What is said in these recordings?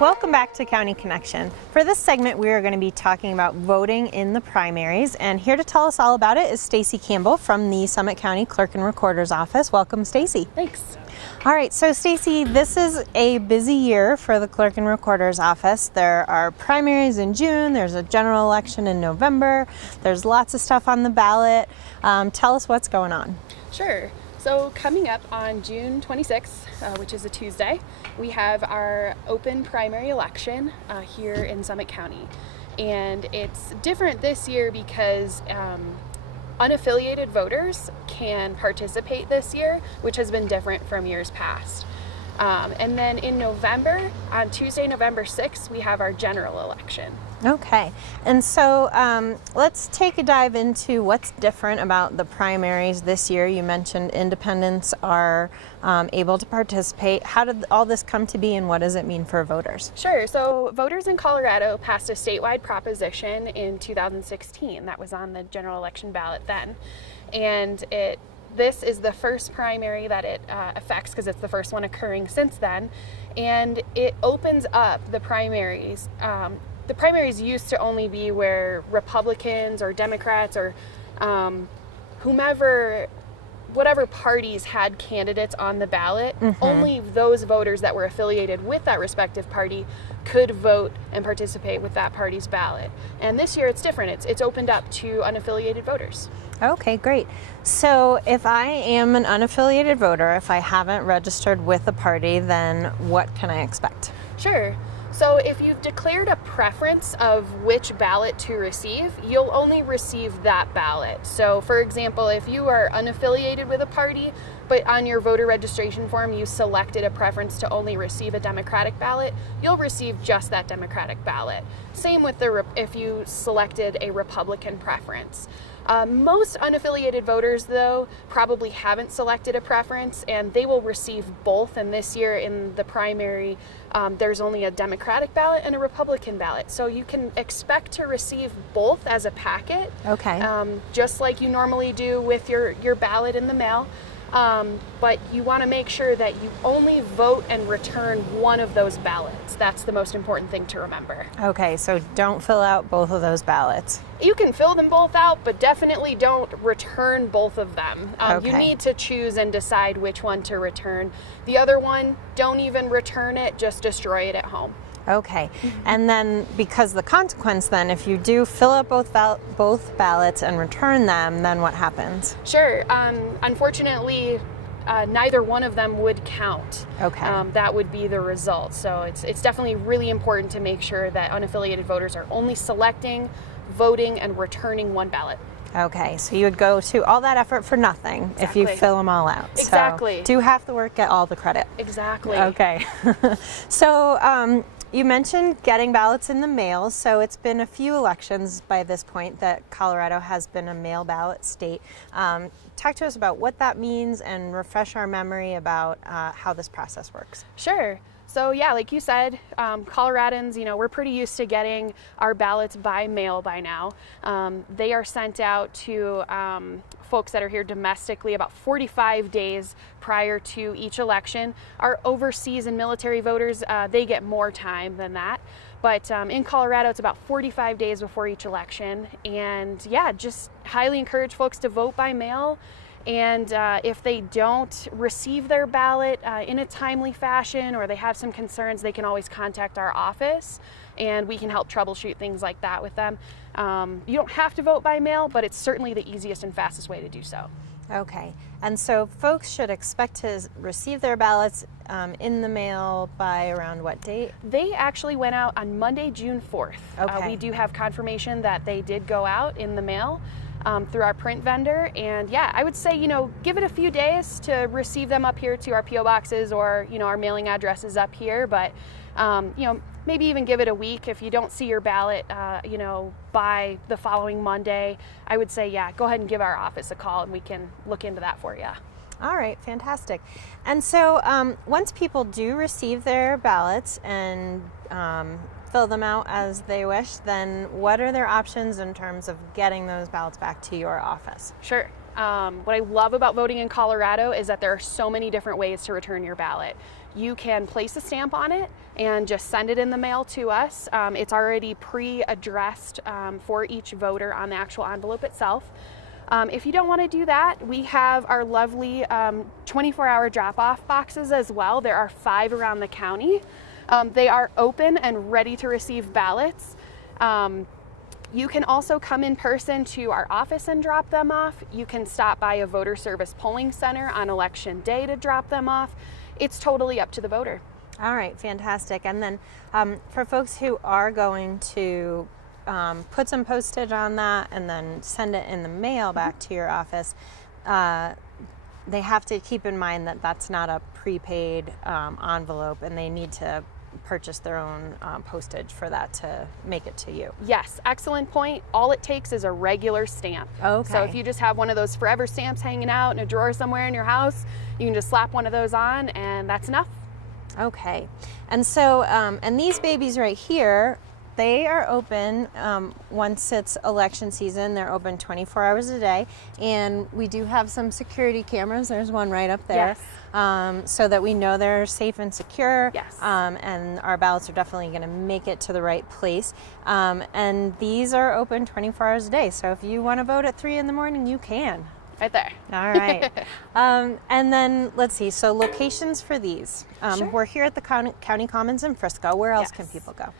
Welcome back to County Connection. For this segment, we are going to be talking about voting in the primaries, and here to tell us all about it is Stacy Campbell from the Summit County Clerk and Recorder's Office. Welcome, Stacy. Thanks. All right, so Stacy, this is a busy year for the Clerk and Recorder's Office. There are primaries in June, there's a general election in November, there's lots of stuff on the ballot. Tell us what's going on. Sure. So coming up on June 26th, which is a Tuesday, we have our open primary election here in Summit County. And it's different this year because unaffiliated voters can participate this year, which has been different from years past. And then in November, on Tuesday, November 6th, we have our general election. Okay, and so let's take a dive into what's different about the primaries this year. You mentioned independents are able to participate. How did all this come to be, and what does it mean for voters? Sure, so voters in Colorado passed a statewide proposition in 2016 that was on the general election ballot then. And this is the first primary that it affects because it's the first one occurring since then. And it opens up the primaries. The primaries used to only be where Republicans or Democrats or whatever parties had candidates on the ballot, only those voters that were affiliated with that respective party could vote and participate with that party's ballot. And this year it's different. It's opened up to unaffiliated voters. Okay, great. So if I am an unaffiliated voter, if I haven't registered with a party, then what can I expect? Sure. So if you've declared a preference of which ballot to receive, you'll only receive that ballot. So for example, if you are unaffiliated with a party, but on your voter registration form you selected a preference to only receive a Democratic ballot, you'll receive just that Democratic ballot. Same with if you selected a Republican preference. Most unaffiliated voters, though, probably haven't selected a preference, and they will receive both. And this year in the primary, there's only a Democratic ballot and a Republican ballot. So you can expect to receive both as a packet, just like you normally do with your ballot in the mail. But you want to make sure that you only vote and return one of those ballots. That's the most important thing to remember. Okay, so don't fill out both of those ballots. You can fill them both out, but definitely don't return both of them. You need to choose and decide which one to return. The other one, don't even return it, just destroy it at home. Okay, and then because the consequence then, if you do fill out both ballots and return them, then what happens? Sure, unfortunately, neither one of them would count. Okay. That would be the result. So it's definitely really important to make sure that unaffiliated voters are only selecting, voting, and returning one ballot. Okay, so you would go to all that effort for nothing if you fill them all out. Exactly. So do half the work, get all the credit. Exactly. Okay. So you mentioned getting ballots in the mail, so it's been a few elections by this point that Colorado has been a mail ballot state. Talk to us about what that means and refresh our memory about how this process works. Sure. So yeah, like you said, Coloradans, we're pretty used to getting our ballots by mail by now. They are sent out to folks that are here domestically about 45 days prior to each election. Our overseas and military voters, they get more time than that. But in Colorado, it's about 45 days before each election. And yeah, just highly encourage folks to vote by mail. And if they don't receive their ballot in a timely fashion, or they have some concerns, they can always contact our office and we can help troubleshoot things like that with them. You don't have to vote by mail, but it's certainly the easiest and fastest way to do so. Okay, and so folks should expect to receive their ballots in the mail by around what date? They actually went out on Monday, June 4th. Okay. We do have confirmation that they did go out in the mail through our print vendor. And yeah, I would say, give it a few days to receive them up here to our P.O. boxes or, our mailing addresses up here. But, maybe even give it a week. If you don't see your ballot, by the following Monday, I would say, yeah, go ahead and give our office a call and we can look into that for you. All right, fantastic. And so once people do receive their ballots and fill them out as they wish, then what are their options in terms of getting those ballots back to your office? Sure. What I love about voting in Colorado is that there are so many different ways to return your ballot. You can place a stamp on it and just send it in the mail to us. It's already pre-addressed for each voter on the actual envelope itself. If you don't want to do that, we have our lovely 24-hour drop-off boxes as well. There are 5 around the county. They are open and ready to receive ballots. You can also come in person to our office and drop them off. You can stop by a voter service polling center on election day to drop them off. It's totally up to the voter. All right, fantastic. And then for folks who are going to put some postage on that and then send it in the mail back to your office, they have to keep in mind that that's not a prepaid envelope, and they need to purchase their own postage for that to make it to you. Yes, excellent point. All it takes is a regular stamp. Okay. So if you just have one of those forever stamps hanging out in a drawer somewhere in your house, you can just slap one of those on and that's enough. Okay. And so, and these babies right here, they are open once it's election season. They're open 24 hours a day. And we do have some security cameras. There's one right up there. Yes. So that we know they're safe and secure. Yes. And our ballots are definitely going to make it to the right place. And these are open 24 hours a day. So if you want to vote at 3 in the morning, you can. Right there. All right. And then let's see. So locations for these. Sure. We're here at the County Commons in Frisco. Where else can Yes. people go?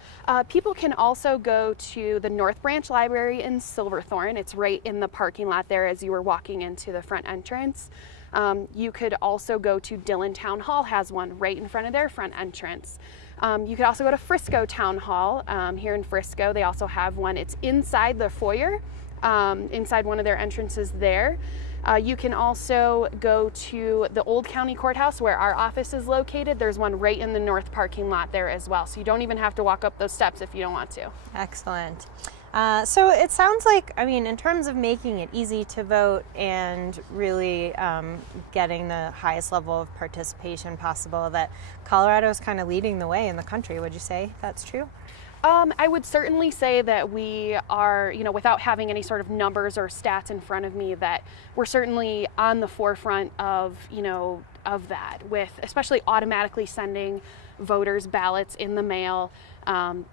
People can also go to the North Branch Library in Silverthorne. It's right in the parking lot there as you were walking into the front entrance. You could also go to Dillon Town Hall, has one right in front of their front entrance. You could also go to Frisco Town Hall here in Frisco. They also have one. It's inside the foyer, inside one of their entrances there. You can also go to the Old County Courthouse where our office is located. There's one right in the north parking lot there as well. So you don't even have to walk up those steps if you don't want to. Excellent. So it sounds like, I mean, in terms of making it easy to vote and really getting the highest level of participation possible, that Colorado is kind of leading the way in the country. Would you say that's true? I would certainly say that we are, without having any sort of numbers or stats in front of me, that we're certainly on the forefront of that, with especially automatically sending voters ballots in the mail.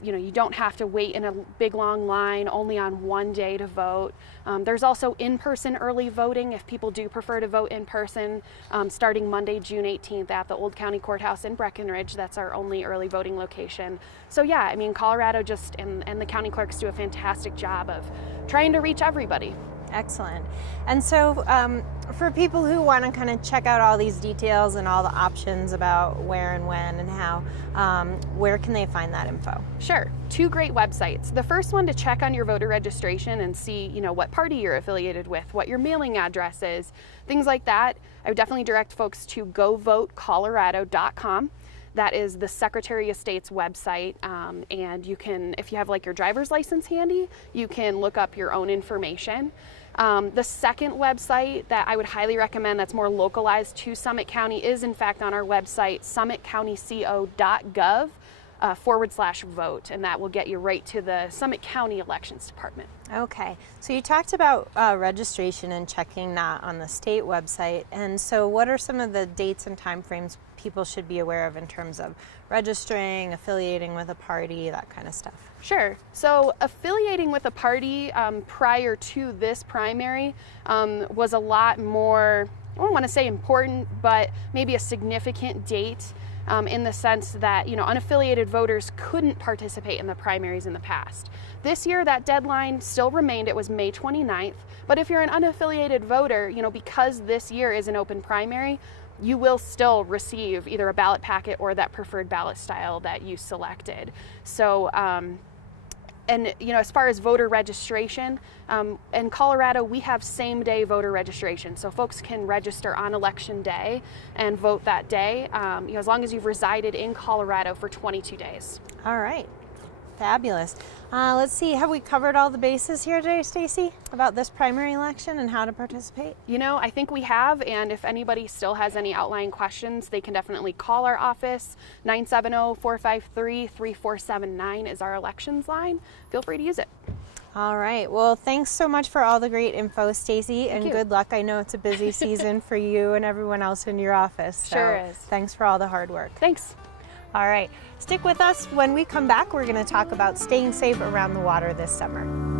You don't have to wait in a big long line only on one day to vote. There's also in-person early voting if people do prefer to vote in person, starting Monday, June 18th at the Old County Courthouse in Breckenridge. That's our only early voting location. So yeah, I mean, Colorado and the county clerks do a fantastic job of trying to reach everybody. Excellent. And so for people who want to kind of check out all these details and all the options about where and when and how, where can they find that info? Sure. 2 great websites. The first one to check on your voter registration and see, what party you're affiliated with, what your mailing address is, things like that. I would definitely direct folks to govotecolorado.com. That is the Secretary of State's website, and you can, if you have like your driver's license handy, you can look up your own information. The second website that I would highly recommend that's more localized to Summit County is in fact on our website, summitcountyco.gov/vote, and that will get you right to the Summit County Elections Department. Okay, so you talked about registration and checking that on the state website, and so what are some of the dates and timeframes people should be aware of in terms of registering, affiliating with a party, that kind of stuff? Sure. So affiliating with a party prior to this primary was a lot more, I don't want to say important, but maybe a significant date in the sense that, unaffiliated voters couldn't participate in the primaries in the past. This year, that deadline still remained. It was May 29th. But if you're an unaffiliated voter, because this year is an open primary, you will still receive either a ballot packet or that preferred ballot style that you selected. So, as far as voter registration, in Colorado, we have same-day voter registration. So folks can register on election day and vote that day, as long as you've resided in Colorado for 22 days. All right. Fabulous. Let's see, have we covered all the bases here today, Stacy, about this primary election and how to participate? I think we have, and if anybody still has any outlying questions, they can definitely call our office. 970-453-3479 is our elections line. Feel free to use it. All right. Well, thanks so much for all the great info, Stacy, and you. good luck. I know it's a busy season for you and everyone else in your office. So Sure is. thanks for all the hard work. Thanks. All right. Stick with us. When we come back, we're going to talk about staying safe around the water this summer.